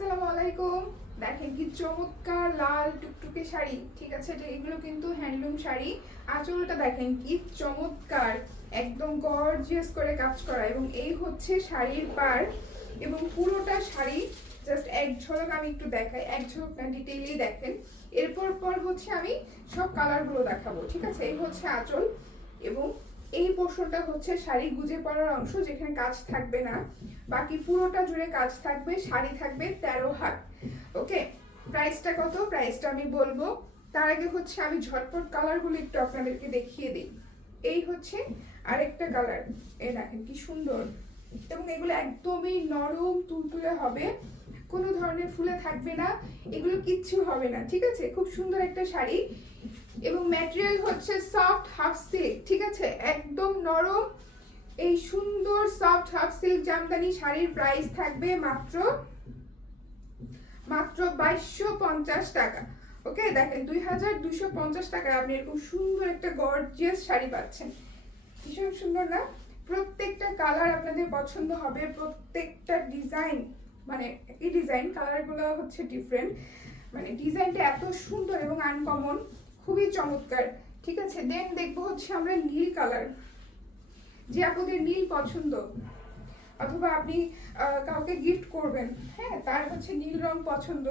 আসসালামু আলাইকুম। দেখেন কি চমৎকার লাল টুকটুকে শাড়ি, ঠিক আছে। এগুলো কিন্তু হ্যান্ডলুম শাড়ি। আঁচলটা দেখেন কি চমৎকার, একদম গর্জিয়াস করে কাজ করা, এবং এই হচ্ছে শাড়ির পাড় এবং পুরোটা শাড়ি। জাস্ট এক ঝলক আমি একটু দেখাই, এক ঝলক না, ডিটেইলি দেখেন। এরপর হচ্ছে আমি সব কালারগুলো দেখাবো, ঠিক আছে। এই হচ্ছে আঁচল এবং এই পোর্শনটা হচ্ছে শাড়ি গুজে পড়ার অংশ, যেখানে কাজ থাকবে না, বাকি পুরোটা জুড়ে কাজ থাকবে। শাড়ি থাকবে 13 হাত। ওকে, প্রাইসটা কত, প্রাইসটা আমি বলবো। তার আগে হচ্ছে আমি ঝটপট কালারগুলো একটু আপনাদেরকে দেখিয়ে দিই। এই হচ্ছে আরেকটা কালার, এই দেখেন কি সুন্দর, এবং এগুলো একদমই নরম তুলতুলে হবে, কোনো ধরনের ফুলে থাকবে না, এগুলো কিচ্ছু হবে না, ঠিক আছে। খুব সুন্দর একটা শাড়ি এবং ম্যাটেরিয়াল হচ্ছে সফট হাফ সিল্ক, ঠিক আছে, একদম নরম। এই সুন্দর সফট হাফ সিল্ক জামদানি শাড়ির প্রাইস থাকবে মাত্র 2250 টাকা। ওকে, দেখেন 2250 টাকা আপনি এরকম সুন্দর একটা গর্জিয়াস শাড়ি পাচ্ছেন। ভীষণ সুন্দর না? প্রত্যেকটা কালার আপনাদের পছন্দ হবে, প্রত্যেকটা ডিজাইন, মানে এই ডিজাইন কালারগুলো হচ্ছে ডিফারেন্ট, মানে ডিজাইনটা এত সুন্দর এবং আনকমন, খুবই চমৎকার, ঠিক আছে। দেন দেখবো হচ্ছে আমরা নীল কালার। যে আপনাদের নীল পছন্দ, অথবা আপনি কাউকে গিফট করবেন, হ্যাঁ, তার হচ্ছে নীল রং পছন্দ,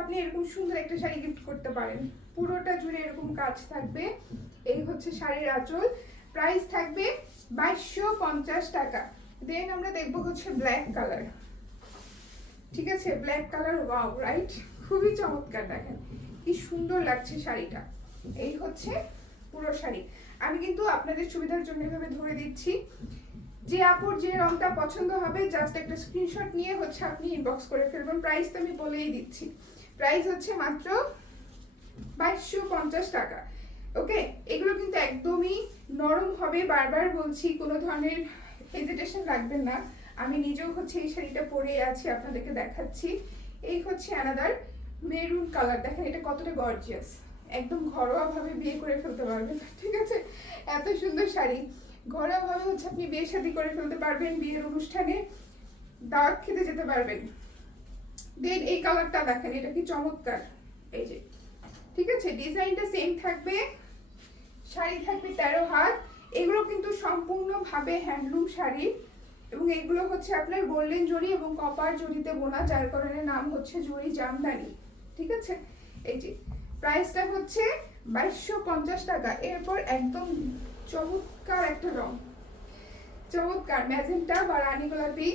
আপনি এরকম সুন্দর একটা শাড়ি গিফট করতে পারেন। পুরোটা জুড়ে এরকম কাজ থাকবে। এই হচ্ছে শাড়ির আঁচল, প্রাইস থাকবে 2250 টাকা। দেন আমরা দেখবো হচ্ছে ব্ল্যাক কালার, ঠিক আছে। ব্ল্যাক কালার, ওয়াও, রাইট, খুবই চমৎকার, দেখেন কি সুন্দর লাগছে শাড়িটা। এই হচ্ছে পুরো শাড়ি। আমি কিন্তু আপনাদের সুবিধার জন্য এভাবে ধরে দিচ্ছি, যে আপুর যে রংটা পছন্দ হবে জাস্ট একটা স্ক্রিনশট নিয়ে হচ্ছে আপনি ইনবক্স করে ফেলবেন। প্রাইস তো আমি বলেই দিচ্ছি, প্রাইস হচ্ছে মাত্র 2250 টাকা। ওকে, এগুলো কিন্তু একদমই নরম হবে, বারবার বলছি, কোনো ধরনের হেজিটেশন রাখবেন না। আমি নিজেও হচ্ছে এই শাড়িটা পরে আছি, আপনাদেরকে দেখাচ্ছি। এই হচ্ছে অ্যানাদার মেরুন কালার, দেখেন এটা কতটা গর্জিয়াস, একদম ঘরোয়াভাবে বিয়ে করে ফেলতে পারবেন, ঠিক আছে। এত সুন্দর শাড়ি ঘরোয়াভাবে হচ্ছে আপনি বিয়ে শাদী করে ফেলতে পারবেন, বিয়ের অনুষ্ঠানে দাওয়াত খেতে যেতে পারবেন। দেন এই কালারটা দেখেন, এটা কি চমৎকার, এই যে, ঠিক আছে। ডিজাইনটা সেম থাকবে, শাড়ি থাকবে 13 হাত। এগুলো কিন্তু সম্পূর্ণভাবে হ্যান্ডলুম শাড়ি, এবং এগুলো হচ্ছে আপনার গোল্ডেন জরি এবং কপার জরিতে বোনা, যার কারণে নাম হচ্ছে জরি জামদানি, ঠিক আছে। এই যে প্রাইসটা হচ্ছে 2250 টাকা। এরপর একদম চমৎকার একটা রং, চমৎকার ম্যাজেন্টা বা রানী গোলাপি,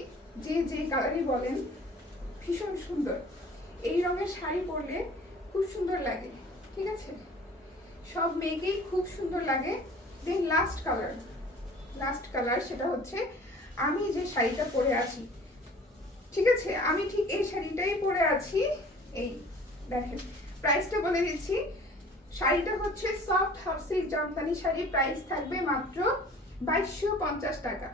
যে কালারই বলেন, ভীষণ সুন্দর। এই রঙের শাড়ি পরলে খুব সুন্দর লাগে, ঠিক আছে, সব মেয়েকেই খুব সুন্দর লাগে। দেন লাস্ট কালার সেটা হচ্ছে আমি যে শাড়িটা পরে আছি, ঠিক আছে, আমি ঠিক এই শাড়িটাই পরে আছি। এই দেখেন, প্রাইসটা বলে দিচ্ছি। শাড়িটা হচ্ছে soft half silk Jamdani sari, price থাকবে মাত্র 2250 টাকা।